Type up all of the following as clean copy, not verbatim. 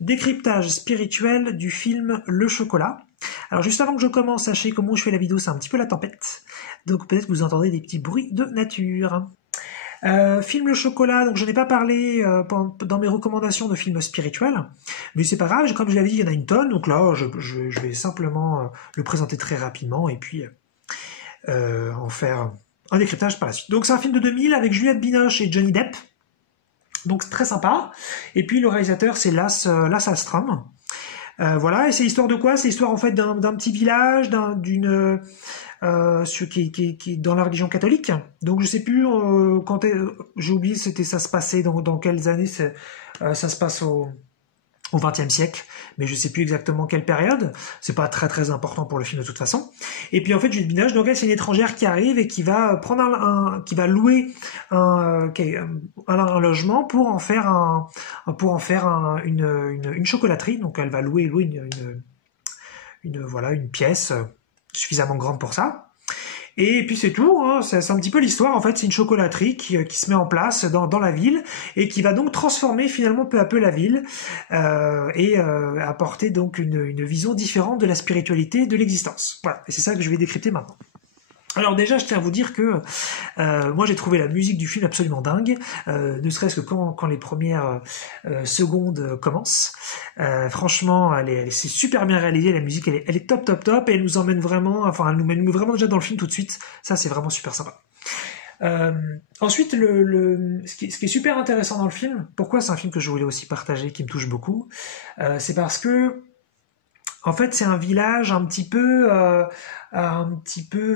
Décryptage spirituel du film Le Chocolat. Alors juste avant que je commence, sachez comment je fais la vidéo, c'est un petit peu la tempête. Donc peut-être que vous entendez des petits bruits de nature. Film Le Chocolat, donc je n'ai pas parlé dans mes recommandations de films spirituels, mais c'est pas grave, comme je l'avais dit, il y en a une tonne, donc là je vais simplement le présenter très rapidement et puis en faire un décryptage par la suite. Donc c'est un film de 2000 avec Juliette Binoche et Johnny Depp, donc très sympa, et puis le réalisateur c'est Lasse Hallström. Voilà, et c'est l'histoire de quoi? C'est l'histoire en fait d'un petit village, qui est dans la religion catholique. Donc je sais plus j'ai oublié ça se passait dans quelles années ça se passe au XXe siècle, mais je sais plus exactement quelle période. C'est pas très très important pour le film de toute façon. Et puis en fait, Juliette Binoche, donc elle c'est une étrangère qui arrive et qui va qui va louer un logement pour en faire une chocolaterie. Donc elle va louer une pièce suffisamment grande pour ça. Et puis c'est tout, hein. C'est un petit peu l'histoire, en fait, c'est une chocolaterie qui se met en place dans la ville et qui va donc transformer finalement peu à peu la ville et apporter donc une vision différente de la spiritualité de l'existence. Voilà, et c'est ça que je vais décrypter maintenant. Alors déjà, je tiens à vous dire que moi j'ai trouvé la musique du film absolument dingue, ne serait-ce que quand les premières secondes commencent. Franchement, c'est super bien réalisé, la musique elle est top, et elle nous emmène vraiment, enfin elle nous met vraiment déjà dans le film tout de suite. Ça c'est vraiment super sympa. Ensuite, ce qui est super intéressant dans le film, pourquoi c'est un film que je voulais aussi partager, qui me touche beaucoup, c'est parce que en fait, c'est un village un petit peu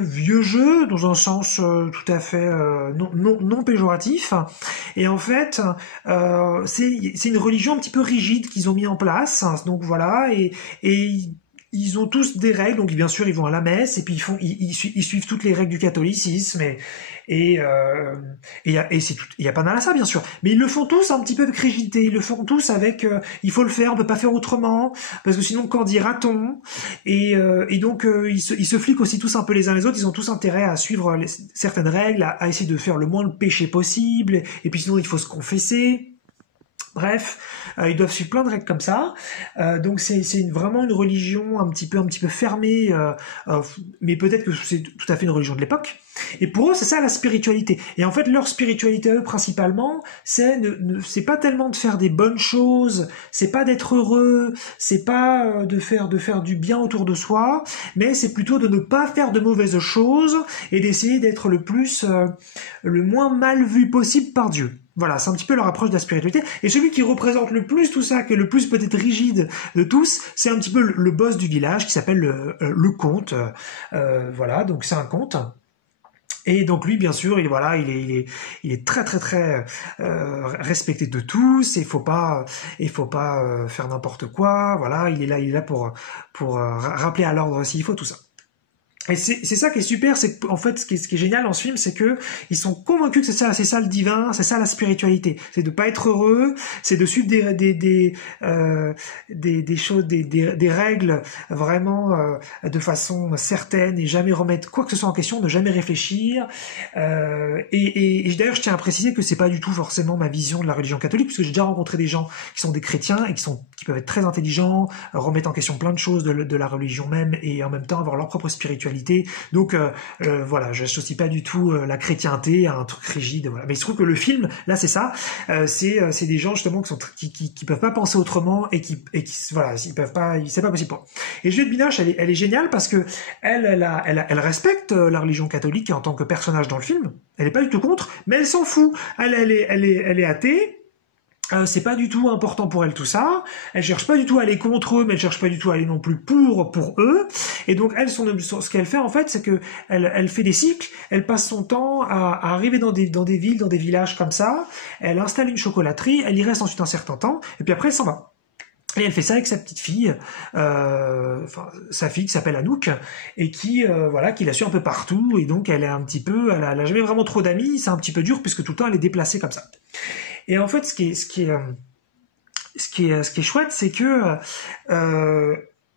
vieux jeu, dans un sens tout à fait non péjoratif. Et en fait, c'est une religion un petit peu rigide qu'ils ont mis en place. Donc voilà, et ils ont tous des règles, donc bien sûr ils vont à la messe et puis ils suivent toutes les règles du catholicisme il y a pas mal à ça bien sûr, mais ils le font tous un petit peu avec rigidité, ils le font tous avec il faut le faire, on peut pas faire autrement parce que sinon quand dira-t-on et donc ils se fliquent aussi tous un peu les uns les autres, ils ont tous intérêt à suivre certaines règles, à essayer de faire le moins de péché possible et puis sinon il faut se confesser. Bref, ils doivent suivre plein de règles comme ça. Donc c'est vraiment une religion un petit peu fermée, mais peut-être que c'est tout à fait une religion de l'époque. Et pour eux, c'est ça la spiritualité. Et en fait, leur spiritualité, eux, principalement, c'est pas tellement de faire des bonnes choses, c'est pas d'être heureux, c'est pas de faire du bien autour de soi, mais c'est plutôt de ne pas faire de mauvaises choses et d'essayer d'être le moins mal vu possible par Dieu. Voilà, c'est un petit peu leur approche de la spiritualité. Et celui qui représente le plus tout ça, qui est le plus peut-être rigide de tous, c'est un petit peu le boss du village qui s'appelle le comte. Voilà, donc c'est un comte. Et donc lui, bien sûr, il est très très très respecté de tous. Et il faut pas faire n'importe quoi. Voilà, il est là pour rappeler à l'ordre s'il faut tout ça. Et c'est ça qui est super, c'est qu'en fait ce qui est génial dans ce film, c'est que ils sont convaincus que c'est ça le divin, c'est ça la spiritualité, c'est de pas être heureux, c'est de suivre des choses, des règles vraiment de façon certaine et jamais remettre quoi que ce soit en question, ne jamais réfléchir. Et d'ailleurs, je tiens à préciser que c'est pas du tout forcément ma vision de la religion catholique, puisque j'ai déjà rencontré des gens qui sont des chrétiens et qui peuvent être très intelligents, remettre en question plein de choses de la religion même et en même temps avoir leur propre spiritualité. Donc voilà, je n'associe pas du tout la chrétienté à un truc rigide. Voilà. Mais il se trouve que le film, là, c'est ça. C'est des gens justement qui peuvent pas penser autrement et qui voilà, ils peuvent pas, c'est pas possible. Et Juliette Binoche, elle est géniale parce que elle respecte la religion catholique en tant que personnage dans le film. Elle est pas du tout contre, mais elle s'en fout. Elle est athée. C'est pas du tout important pour elle tout ça. Elle cherche pas du tout à aller contre eux, mais elle cherche pas du tout à aller non plus pour eux. Et donc elle, ce qu'elle fait en fait, c'est que elle fait des cycles. Elle passe son temps à arriver dans des villes, dans des villages comme ça. Elle installe une chocolaterie. Elle y reste ensuite un certain temps, et puis après elle s'en va. Et elle fait ça avec sa petite fille, sa fille qui s'appelle Anouk, et qui la suit un peu partout. Et donc elle est un petit peu, elle a jamais vraiment trop d'amis. C'est un petit peu dur puisque tout le temps elle est déplacée comme ça. Et en fait, ce qui est chouette, c'est que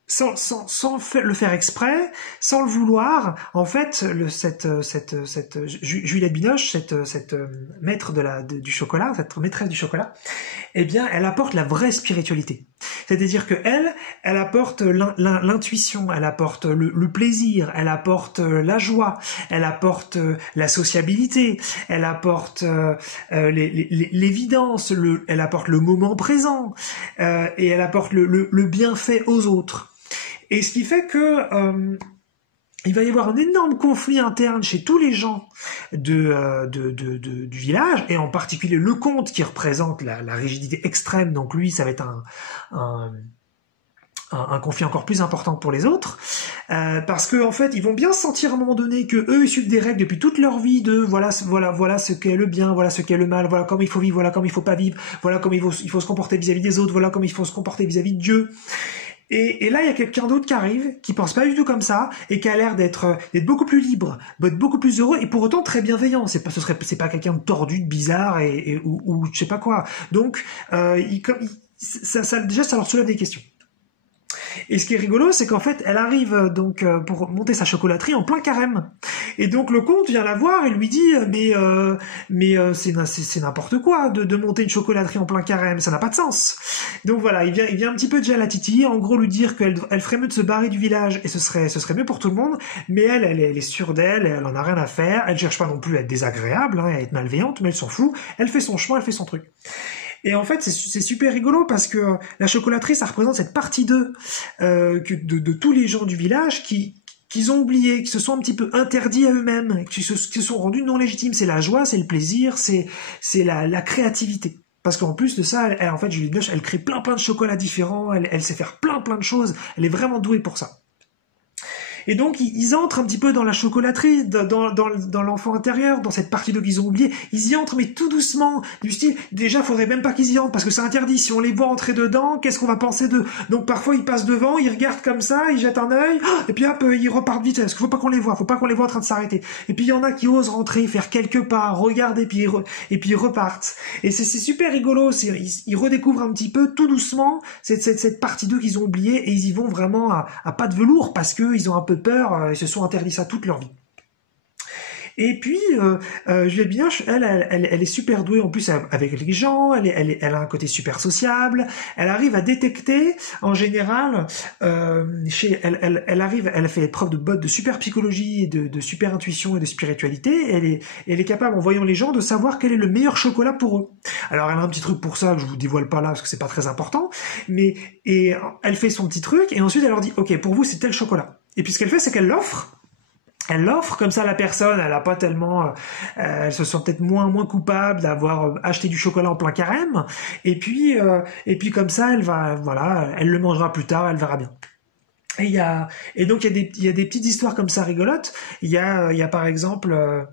sans le faire exprès, sans le vouloir, en fait, cette Juliette Binoche, cette maître du chocolat, cette maîtresse du chocolat, eh bien, elle apporte la vraie spiritualité. C'est-à-dire que elle apporte l'intuition, elle apporte le plaisir, elle apporte la joie, elle apporte la sociabilité, elle apporte l'évidence, elle apporte le moment présent, et elle apporte le bienfait aux autres. Et ce qui fait que il va y avoir un énorme conflit interne chez tous les gens du village, et en particulier le comte qui représente la rigidité extrême, donc lui ça va être un conflit encore plus important pour les autres, parce que en fait ils vont bien sentir à un moment donné que eux ils suivent des règles depuis toute leur vie de voilà ce qu'est le bien, voilà ce qu'est le mal, voilà comment il faut vivre, voilà comment il faut pas vivre, voilà comment il faut se comporter vis-à-vis des autres, voilà comment il faut se comporter vis-à-vis de Dieu. Et là, il y a quelqu'un d'autre qui arrive, qui pense pas du tout comme ça, et qui a l'air d'être beaucoup plus libre, d'être beaucoup plus heureux, et pour autant très bienveillant. C'est pas quelqu'un de tordu, de bizarre, ou je sais pas quoi. Donc, déjà, ça leur soulève des questions. Et ce qui est rigolo, c'est qu'en fait, elle arrive donc pour monter sa chocolaterie en plein carême. Et donc le comte vient la voir et lui dit c'est n'importe quoi de monter une chocolaterie en plein carême, ça n'a pas de sens. Donc voilà, il vient un petit peu déjà la titiller, en gros lui dire qu'elle ferait mieux de se barrer du village et ce serait mieux pour tout le monde. Mais elle est sûre d'elle, elle en a rien à faire. Elle cherche pas non plus à être désagréable, à être malveillante, mais elle s'en fout. Elle fait son chemin, elle fait son truc. Et en fait, c'est super rigolo parce que la chocolaterie, ça représente cette partie d'eux, de tous les gens du village qu'ils ont oublié, qui se sont un petit peu interdits à eux-mêmes, qui se sont rendus non légitimes. C'est la joie, c'est le plaisir, c'est la créativité. Parce qu'en plus de ça, en fait, Juliette Binoche, elle crée plein de chocolats différents, elle sait faire plein de choses, elle est vraiment douée pour ça. Et donc, ils entrent un petit peu dans la chocolaterie, dans l'enfant intérieur, dans cette partie d'eux qu'ils ont oublié. Ils y entrent, mais tout doucement, du style, déjà, faudrait même pas qu'ils y entrent, parce que c'est interdit. Si on les voit entrer dedans, qu'est-ce qu'on va penser d'eux? Donc, parfois, ils passent devant, ils regardent comme ça, ils jettent un œil, et puis hop, ils repartent vite, parce qu'il faut pas qu'on les voit en train de s'arrêter. Et puis, il y en a qui osent rentrer, faire quelques pas, regarder, et puis ils repartent. Et c'est super rigolo, ils redécouvrent un petit peu, tout doucement, cette partie d'eux qu'ils ont oubliée, et ils y vont vraiment à pas de velours, parce que ils ont un peu peur, ils se sont interdits ça toute leur vie. Et puis, Juliette Binoche, elle est super douée en plus avec les gens, elle a un côté super sociable, elle arrive à détecter, en général, elle fait preuve de super psychologie, et de super intuition et de spiritualité, et elle est capable, en voyant les gens, de savoir quel est le meilleur chocolat pour eux. Alors, elle a un petit truc pour ça, que je vous dévoile pas là, parce que c'est pas très important, et elle fait son petit truc, et ensuite elle leur dit, ok, pour vous, c'est tel chocolat. Et puis ce qu'elle fait, c'est qu'elle l'offre. Elle l'offre comme ça à la personne, elle a pas tellement, elle se sent peut-être moins coupable d'avoir acheté du chocolat en plein carême. Et puis comme ça, elle le mangera plus tard, elle verra bien. Et donc il y a des petites histoires comme ça rigolotes. Il y a par exemple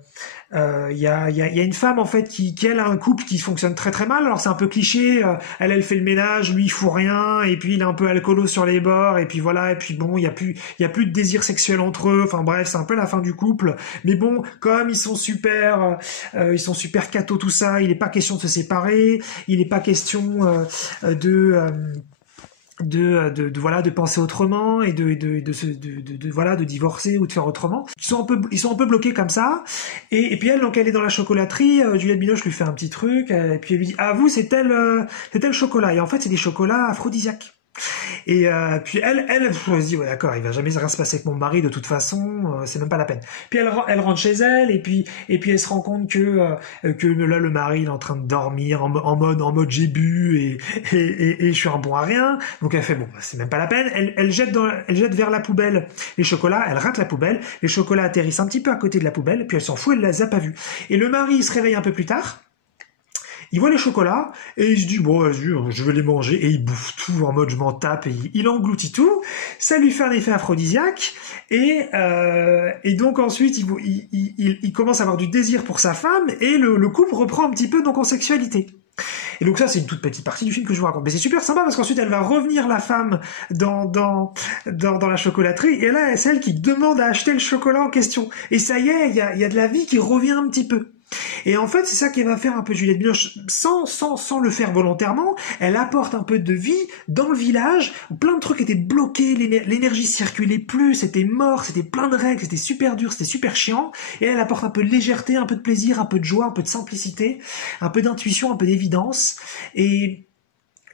il y a une femme en fait qui elle a un couple qui fonctionne très très mal. Alors c'est un peu cliché, elle fait le ménage, lui il fout rien, et puis il est un peu alcoolo sur les bords, et puis voilà, et puis bon, il y a plus de désir sexuel entre eux. Enfin bref, c'est un peu la fin du couple. Mais bon, comme ils sont super cathos tout ça, il est pas question de se séparer, il est pas question de penser autrement et de divorcer ou de faire autrement. Ils sont un peu bloqués comme ça. Et puis elle, donc elle est dans la chocolaterie, Juliette Binoche lui fait un petit truc, et puis elle lui dit, ah vous c'est tel chocolat. Et en fait c'est des chocolats aphrodisiaques. Et puis elle se dit, ouais d'accord, il va jamais rien se passer avec mon mari de toute façon, c'est même pas la peine. Puis elle rentre chez elle, et puis elle se rend compte que là le mari il est en train de dormir en mode j'ai bu et je suis un bon à rien. Donc elle fait bon, c'est même pas la peine. Elle jette vers la poubelle les chocolats, elle rate la poubelle, les chocolats atterrissent un petit peu à côté de la poubelle, puis elle s'en fout, elle les a pas vus. Et le mari il se réveille un peu plus tard. Il voit les chocolats et il se dit bon vas-y, je vais les manger, et il bouffe tout en mode je m'en tape, et il engloutit tout. Ça lui fait un effet aphrodisiaque, et donc ensuite il commence à avoir du désir pour sa femme, et le couple reprend un petit peu donc en sexualité. Et donc ça c'est une toute petite partie du film que je vous raconte, mais c'est super sympa parce qu'ensuite elle va revenir, la femme, dans la chocolaterie, et là c'est elle qui demande à acheter le chocolat en question, et ça y est, il y a de la vie qui revient un petit peu. Et en fait, c'est ça qu'elle va faire un peu Juliette Binoche, sans le faire volontairement. Elle apporte un peu de vie dans le village, où plein de trucs étaient bloqués, l'énergie circulait plus, c'était mort, c'était plein de règles, c'était super dur, c'était super chiant. Et elle apporte un peu de légèreté, un peu de plaisir, un peu de joie, un peu de simplicité, un peu d'intuition, un peu d'évidence. Et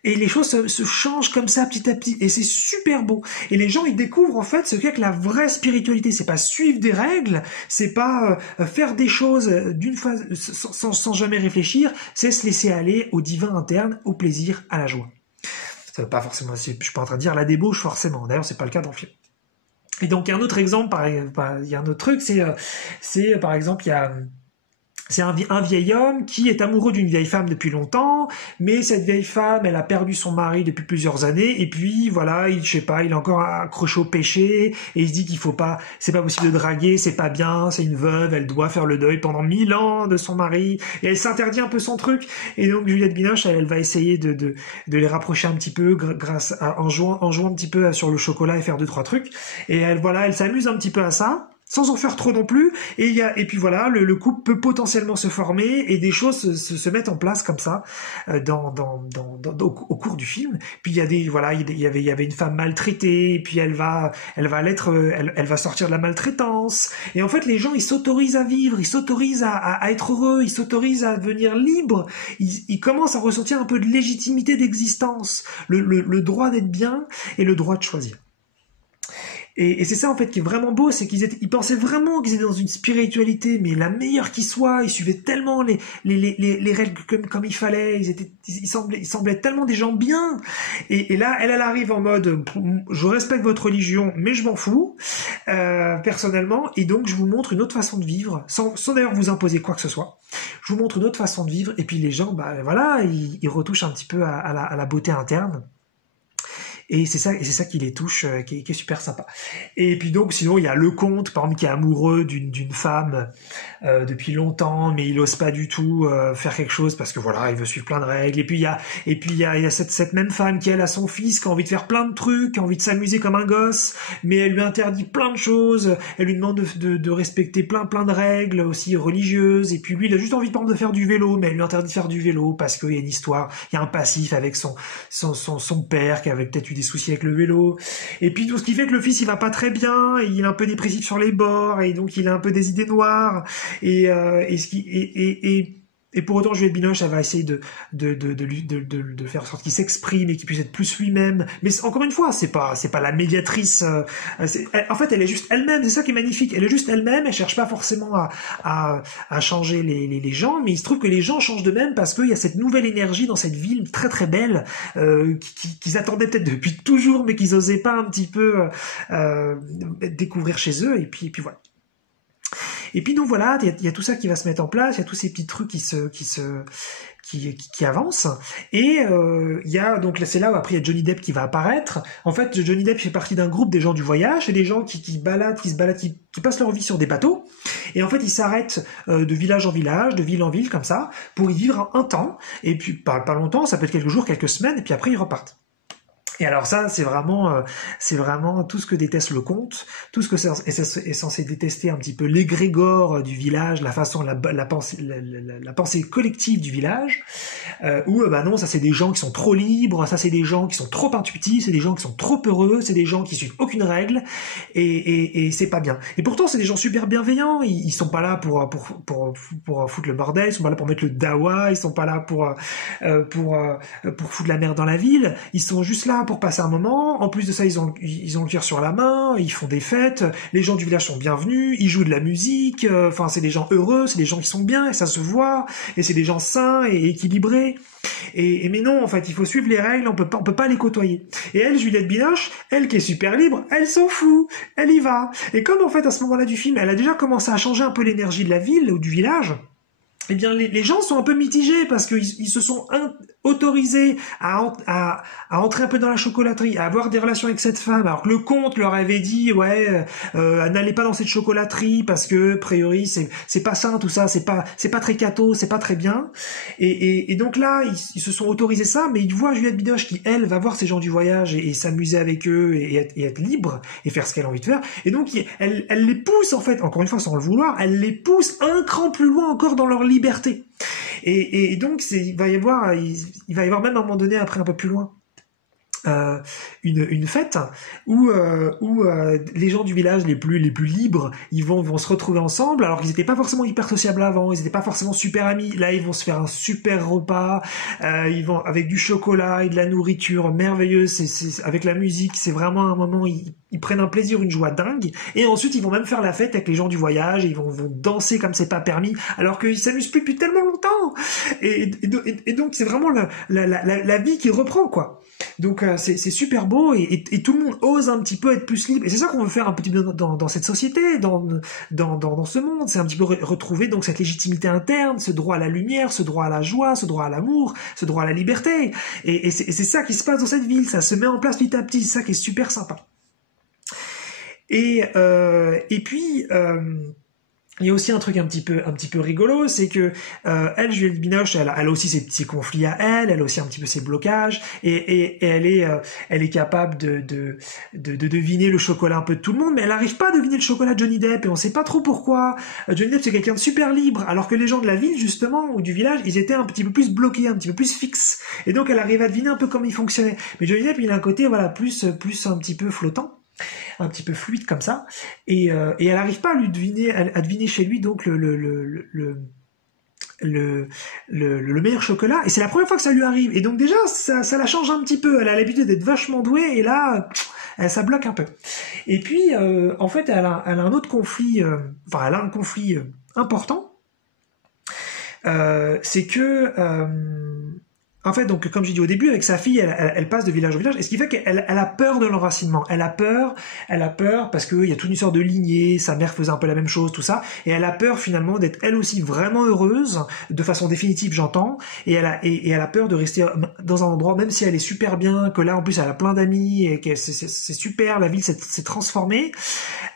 et les choses se changent comme ça petit à petit, et c'est super beau. Et les gens, ils découvrent en fait ce qu'est que la vraie spiritualité. C'est pas suivre des règles, c'est pas faire des choses d'une fois sans jamais réfléchir, c'est se laisser aller au divin interne, au plaisir, à la joie. Ça veut pas forcément, je suis pas en train de dire la débauche forcément. D'ailleurs, c'est pas le cas dans le film. Et donc, il y a un autre exemple, il y a un autre truc, c'est par exemple, c'est un vieil homme qui est amoureux d'une vieille femme depuis longtemps, mais cette vieille femme, elle a perdu son mari depuis plusieurs années, et puis voilà, je sais pas, il est encore accroché au péché, et il se dit qu'il faut pas, c'est pas possible de draguer, c'est pas bien, c'est une veuve, elle doit faire le deuil pendant 1000 ans de son mari, et elle s'interdit un peu son truc, et donc Juliette Binoche, elle va essayer de les rapprocher un petit peu en jouant un petit peu sur le chocolat et faire 2-3 trucs, et elle s'amuse un petit peu à ça, sans en faire trop non plus, et puis voilà, le couple peut potentiellement se former et des choses se mettent en place comme ça au cours du film. Puis il y a il y avait une femme maltraitée, et puis elle va sortir de la maltraitance. Et en fait, les gens, ils s'autorisent à vivre, ils s'autorisent à être heureux, ils s'autorisent à devenir libres. Ils commencent à ressentir un peu de légitimité d'existence, le droit d'être bien et le droit de choisir. Et c'est ça en fait qui est vraiment beau, c'est ils pensaient vraiment qu'ils étaient dans une spiritualité, mais la meilleure qui soit. Ils suivaient tellement les règles comme il fallait. Ils semblaient tellement des gens bien. Et là, elle arrive en mode, je respecte votre religion, mais je m'en fous personnellement. Et donc je vous montre une autre façon de vivre, sans d'ailleurs vous imposer quoi que ce soit. Je vous montre une autre façon de vivre. Et puis les gens, bah voilà, ils retouchent un petit peu à la beauté interne. Et c'est ça qui les touche, qui est super sympa. Et puis donc, sinon, il y a le comte, par exemple, qui est amoureux d'une femme depuis longtemps, mais il ose pas du tout faire quelque chose parce que voilà, il veut suivre plein de règles. Et puis il y a cette même femme qui elle a son fils qui a envie de faire plein de trucs, qui a envie de s'amuser comme un gosse, mais elle lui interdit plein de choses. Elle lui demande de respecter plein de règles aussi religieuses. Et puis lui, il a juste envie de faire du vélo, mais elle lui interdit de faire du vélo parce qu'il y a une histoire, il y a un passif avec son père qui avait peut-être eu des soucis avec le vélo, et puis tout ce qui fait que le fils il va pas très bien, et il est un peu dépressif sur les bords, et donc il a un peu des idées noires, et pour autant Juliette Binoche elle va essayer de faire en sorte qu'il s'exprime et qu'il puisse être plus lui-même, mais encore une fois c'est pas la médiatrice, en fait elle est juste elle-même, c'est ça qui est magnifique, elle est juste elle-même, elle cherche pas forcément à changer les gens, mais il se trouve que les gens changent d'eux-mêmes parce qu'il y a cette nouvelle énergie dans cette ville très très belle qu'ils attendaient peut-être depuis toujours, mais qu'ils osaient pas un petit peu découvrir chez eux, et puis voilà. Et puis donc voilà, il y a tout ça qui va se mettre en place, il y a tous ces petits trucs qui avancent, et il y a donc c'est là où après il y a Johnny Depp qui va apparaître. En fait, Johnny Depp fait partie d'un groupe des gens du voyage, et des gens qui passent leur vie sur des bateaux, et en fait ils s'arrêtent de village en village, de ville en ville comme ça, pour y vivre un temps, et puis pas longtemps, ça peut être quelques jours, quelques semaines, et puis après ils repartent. Et alors ça, c'est vraiment tout ce que déteste le comte, tout ce que est censé détester un petit peu l'égrégore du village, la façon, la pensée collective du village, où bah non, ça c'est des gens qui sont trop libres, ça c'est des gens qui sont trop intuitifs, c'est des gens qui sont trop heureux, c'est des gens qui suivent aucune règle, et c'est pas bien. Et pourtant, c'est des gens super bienveillants, ils sont pas là pour foutre le bordel, ils sont pas là pour mettre le dawa, ils sont pas là pour foutre la merde dans la ville, ils sont juste là pour passer un moment. En plus de ça, ils ont le cœur sur la main, ils font des fêtes, les gens du village sont bienvenus, ils jouent de la musique, enfin c'est des gens heureux, c'est des gens qui sont bien, et ça se voit, et c'est des gens sains et équilibrés. Mais non, en fait, il faut suivre les règles, on peut pas les côtoyer. Et elle, Juliette Binoche, elle qui est super libre, elle s'en fout, elle y va. Et comme en fait à ce moment-là du film, elle a déjà commencé à changer un peu l'énergie de la ville ou du village, eh bien les gens sont un peu mitigés parce qu'ils se sont autorisés à entrer un peu dans la chocolaterie, à avoir des relations avec cette femme, alors que le comte leur avait dit n'allez pas dans cette chocolaterie parce que a priori c'est pas sain tout ça, c'est pas très catho, c'est pas très bien, et donc là ils se sont autorisés ça, mais ils voient Juliette Binoche qui elle va voir ces gens du voyage et s'amuser avec eux et être libre et faire ce qu'elle a envie de faire, et donc elle les pousse en fait, encore une fois sans le vouloir, elle les pousse un cran plus loin encore dans leur liberté. Et donc il va y avoir même à un moment donné après un peu plus loin une fête où les gens du village les plus libres, ils vont se retrouver ensemble, alors qu'ils n'étaient pas forcément hyper sociables avant, ils n'étaient pas forcément super amis. Là, ils vont se faire un super repas, ils vont avec du chocolat et de la nourriture merveilleuse, avec la musique, c'est vraiment un moment où ils prennent un plaisir, une joie dingue. Et ensuite, ils vont même faire la fête avec les gens du voyage, et ils vont danser comme c'est pas permis, alors qu'ils s'amusent plus depuis tellement longtemps. Et donc, c'est vraiment la vie qui reprend, quoi. Donc c'est super beau et tout le monde ose un petit peu être plus libre, et c'est ça qu'on veut faire un petit peu dans cette société, dans ce monde, c'est un petit peu retrouver donc cette légitimité interne, ce droit à la lumière, ce droit à la joie, ce droit à l'amour, ce droit à la liberté, et c'est ça qui se passe dans cette ville, ça se met en place petit à petit, c'est ça qui est super sympa. Et puis il y a aussi un truc un petit peu rigolo, c'est que elle, Juliette Binoche, elle a aussi ses petits conflits à elle a aussi un petit peu ses blocages, et elle est capable de deviner le chocolat un peu de tout le monde, mais elle n'arrive pas à deviner le chocolat de Johnny Depp, et on sait pas trop pourquoi. Johnny Depp, c'est quelqu'un de super libre, alors que les gens de la ville, justement, ou du village, ils étaient un petit peu plus bloqués, un petit peu plus fixes, et donc elle arrive à deviner un peu comment il fonctionnait. Mais Johnny Depp, il a un côté, voilà, plus un petit peu flottant, un petit peu fluide comme ça, et elle n'arrive pas à deviner chez lui donc le meilleur chocolat, et c'est la première fois que ça lui arrive, et donc déjà ça la change un petit peu. Elle a l'habitude d'être vachement douée, et là ça bloque un peu. Et puis en fait elle a un autre conflit, elle a un conflit important, c'est que en fait, donc, comme j'ai dit au début, avec sa fille, elle passe de village en village, et ce qui fait qu'elle a peur de l'enracinement. Elle a peur parce qu'il y a toute une sorte de lignée, sa mère faisait un peu la même chose, tout ça, et elle a peur finalement d'être elle aussi vraiment heureuse, de façon définitive, j'entends, et elle a peur de rester dans un endroit, même si elle est super bien, que là, en plus, elle a plein d'amis, et que c'est super, la ville s'est transformée,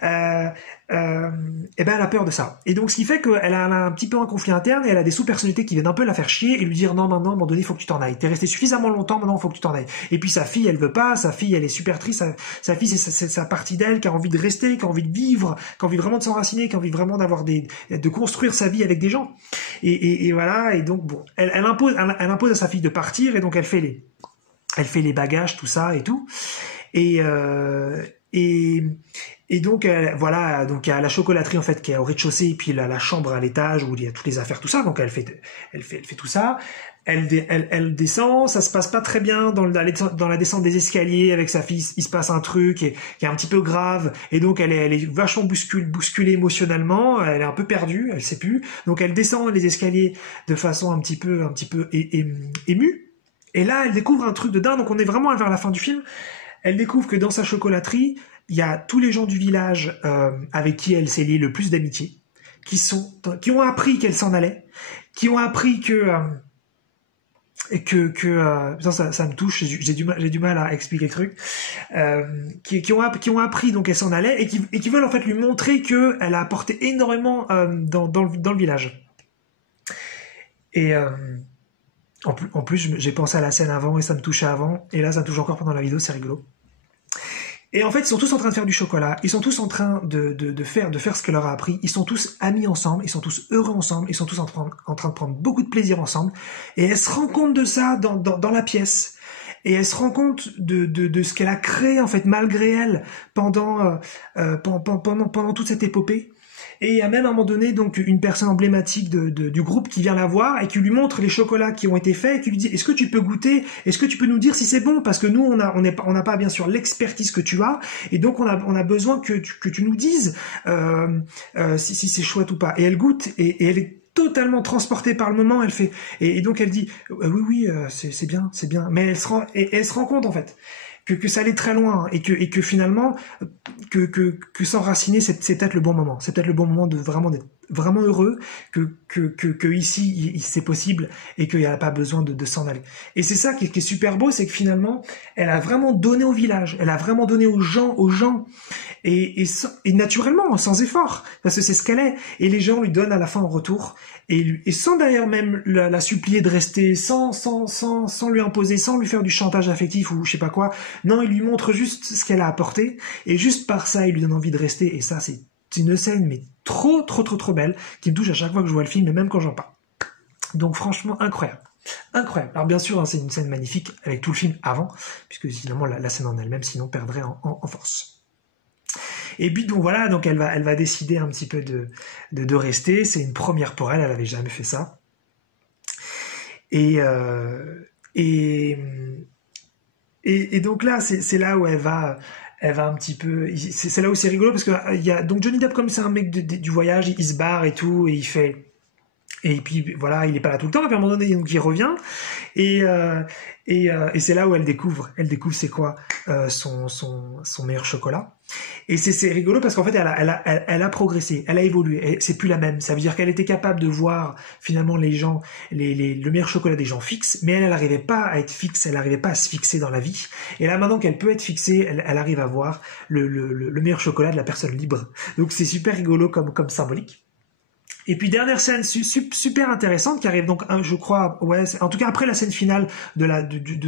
et ben elle a peur de ça. Et donc ce qui fait qu'elle a un petit peu un conflit interne, et elle a des sous-personnalités qui viennent un peu la faire chier et lui dire non, maintenant à un moment donné il faut que tu t'en ailles, t'es resté suffisamment longtemps, maintenant il faut que tu t'en ailles. Et puis sa fille elle veut pas, sa fille elle est super triste, sa fille c'est sa partie d'elle qui a envie de rester, qui a envie de vivre, qui a envie vraiment de s'enraciner, qui a envie vraiment de construire sa vie avec des gens. Et voilà, et donc bon, elle impose à sa fille de partir, et donc elle fait les bagages, tout ça et tout. Et donc voilà, donc il y a la chocolaterie en fait qui est au rez-de-chaussée, et puis la chambre à l'étage où il y a toutes les affaires, tout ça. Donc elle fait tout ça. Elle descend, ça se passe pas très bien dans la descente des escaliers avec sa fille. Il se passe un truc qui est un petit peu grave, et donc elle est vachement bousculée émotionnellement. Elle est un peu perdue, elle sait plus. Donc elle descend les escaliers de façon un petit peu émue. Et là, elle découvre un truc de dingue. Donc on est vraiment vers la fin du film. Elle découvre que dans sa chocolaterie, il y a tous les gens du village avec qui elle s'est liée le plus d'amitié, qui ont appris qu'elle s'en allait, qui ont appris putain, ça me touche, j'ai du mal à expliquer le truc, qui ont appris donc qu'elle s'en allait, et qui veulent en fait lui montrer que elle a apporté énormément dans le village. Et en plus, j'ai pensé à la scène avant, et ça me touchait avant, et là ça me touche encore pendant la vidéo, c'est rigolo. Et en fait, ils sont tous en train de faire du chocolat, ils sont tous en train de faire ce qu'elle leur a appris, ils sont tous amis ensemble, ils sont tous heureux ensemble, ils sont tous en train de prendre beaucoup de plaisir ensemble, et elle se rend compte de ça dans la pièce, et elle se rend compte de ce qu'elle a créé en fait malgré elle pendant toute cette épopée. Et il y a même à un moment donné donc une personne emblématique du groupe qui vient la voir et qui lui montre les chocolats qui ont été faits, et qui lui dit est-ce que tu peux goûter, est-ce que tu peux nous dire si c'est bon, parce que nous on n'a pas bien sûr l'expertise que tu as, et donc on a besoin que tu nous dises si c'est chouette ou pas. Et elle goûte, et elle est totalement transportée par le moment. Elle fait et donc elle dit oui, c'est bien, mais elle se rend compte en fait que ça allait très loin, et que finalement que s'enraciner c'est peut-être le bon moment, c'est peut-être le bon moment d'être vraiment heureux, que ici c'est possible, et qu'il n'y a pas besoin de s'en aller. Et c'est ça qui est super beau, c'est que finalement elle a vraiment donné au village, elle a vraiment donné aux gens, et naturellement, sans effort, parce que c'est ce qu'elle est, et les gens lui donnent à la fin en retour, et sans d'ailleurs même la supplier de rester, sans lui imposer, sans lui faire du chantage affectif ou je sais pas quoi. Non, il lui montre juste ce qu'elle a apporté, et juste par ça il lui donne envie de rester. Et ça c'est une scène mais trop belle, qui me touche à chaque fois que je vois le film, et même quand j'en parle. Donc franchement incroyable. Incroyable. Alors bien sûr, hein, c'est une scène magnifique avec tout le film avant, puisque finalement la scène en elle-même, sinon perdrait en force. Et puis donc voilà, donc elle va décider un petit peu de rester. C'est une première pour elle, elle avait jamais fait ça. Et et donc là, c'est là où elle va un petit peu. C'est là où c'est rigolo parce que il y a donc Johnny Depp comme c'est un mec du voyage, il se barre et tout et il fait. Et puis voilà, il est pas là tout le temps. Et puis à un moment donné, donc il revient et c'est là où elle découvre c'est quoi son meilleur chocolat. Et c'est rigolo parce qu'en fait elle a progressé, elle a évolué. C'est plus la même. Ça veut dire qu'elle était capable de voir finalement les gens, le meilleur chocolat des gens fixes, mais elle n'arrivait pas à être fixe, elle n'arrivait pas à se fixer dans la vie. Et là maintenant qu'elle peut être fixée, elle arrive à voir le meilleur chocolat de la personne libre. Donc c'est super rigolo comme symbolique. Et puis dernière scène super intéressante qui arrive donc, je crois, ouais, en tout cas après la scène finale de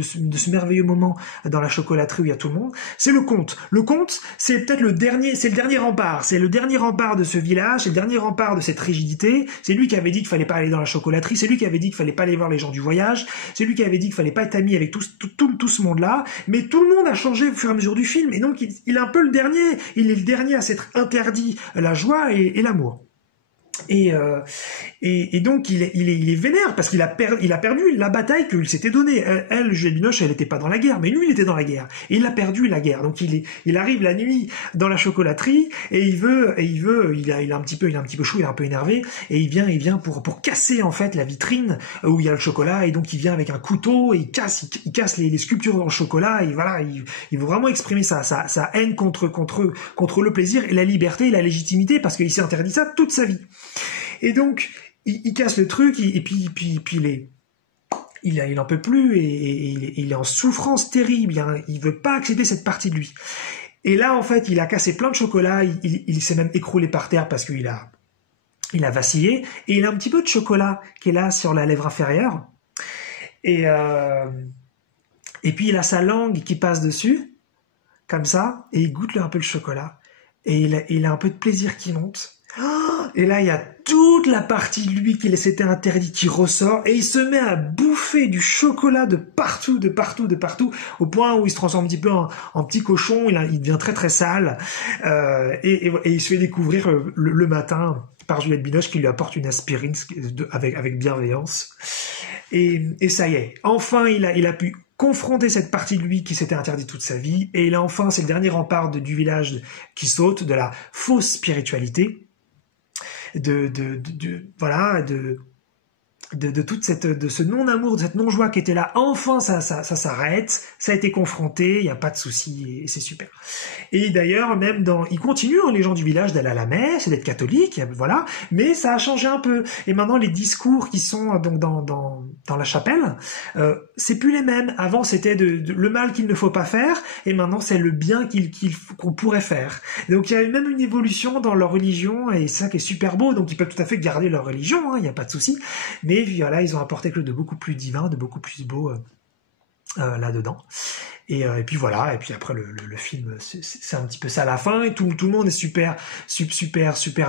ce merveilleux moment dans la chocolaterie où il y a tout le monde, c'est le conte. Le conte, c'est peut-être le dernier rempart. C'est le dernier rempart de ce village, c'est le dernier rempart de cette rigidité. C'est lui qui avait dit qu'il fallait pas aller dans la chocolaterie, c'est lui qui avait dit qu'il fallait pas aller voir les gens du voyage, c'est lui qui avait dit qu'il fallait pas être ami avec tout ce monde-là. Mais tout le monde a changé au fur et à mesure du film, et donc il est un peu le dernier. Il est le dernier à s'être interdit la joie et l'amour. Et donc il est vénère parce qu'il a perdu la bataille qu'il s'était donnée. Elle, Juliette Binoche, elle était pas dans la guerre, mais lui il était dans la guerre et il a perdu la guerre. Donc il arrive la nuit dans la chocolaterie et il a un petit peu chaud, il est un peu énervé et il vient pour casser en fait la vitrine où il y a le chocolat et donc il vient avec un couteau et il casse les sculptures dans le chocolat et voilà, il veut vraiment exprimer sa haine contre le plaisir et la liberté et la légitimité parce qu'il s'est interdit ça toute sa vie. Et donc, il casse le truc, et puis il en peut plus, et il est en souffrance terrible, il veut pas accepter cette partie de lui. Et là, en fait, il a cassé plein de chocolat, il s'est même écroulé par terre parce qu'il a vacillé, et il a un petit peu de chocolat qui est là sur la lèvre inférieure, et puis il a sa langue qui passe dessus, comme ça, et il goûte un peu le chocolat, et il a un peu de plaisir qui monte. Et là, il y a toute la partie de lui qui s'était interdit qui ressort et il se met à bouffer du chocolat de partout, au point où il se transforme un petit peu en petit cochon, il devient très très sale et il se fait découvrir le matin par Juliette Binoche qui lui apporte une aspirine avec bienveillance. Et ça y est, enfin il a pu confronter cette partie de lui qui s'était interdite toute sa vie et là enfin c'est le dernier rempart du village qui saute, de la fausse spiritualité. De toute de ce non-amour, de cette non-joie qui était là, enfin ça s'arrête, ça a été confronté, il n'y a pas de souci et c'est super. Et d'ailleurs même il continue les gens du village d'aller à la messe et d'être catholique, voilà, mais ça a changé un peu. Et maintenant les discours qui sont donc dans la chapelle, c'est plus les mêmes. Avant c'était le mal qu'il ne faut pas faire, et maintenant c'est le bien qu'on pourrait faire. Et donc il y a même une évolution dans leur religion et ça qui est super beau. Donc ils peuvent tout à fait garder leur religion, il n'y a pas de souci, mais voilà, ils ont apporté quelque chose de beaucoup plus divin, de beaucoup plus beau là-dedans. Et puis voilà, et puis après le film, c'est un petit peu ça à la fin, et tout le monde est super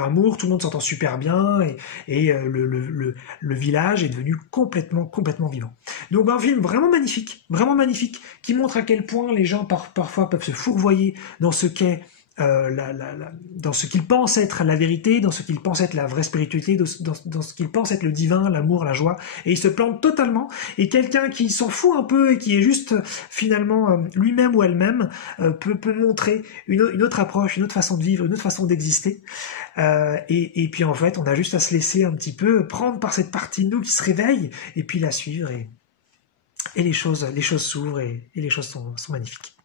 amour, tout le monde s'entend super bien, et le village est devenu complètement vivant. Donc un film vraiment magnifique, qui montre à quel point les gens parfois peuvent se fourvoyer dans ce qu'est dans ce qu'ils pensent être la vérité, dans ce qu'ils pensent être la vraie spiritualité, dans ce qu'ils pensent être le divin, l'amour, la joie, et ils se plantent totalement, et quelqu'un qui s'en fout un peu et qui est juste finalement lui-même ou elle-même peut montrer une autre approche, une autre façon de vivre, une autre façon d'exister, et puis en fait on a juste à se laisser un petit peu prendre par cette partie de nous qui se réveille, et puis la suivre, et les choses s'ouvrent, et les choses sont magnifiques.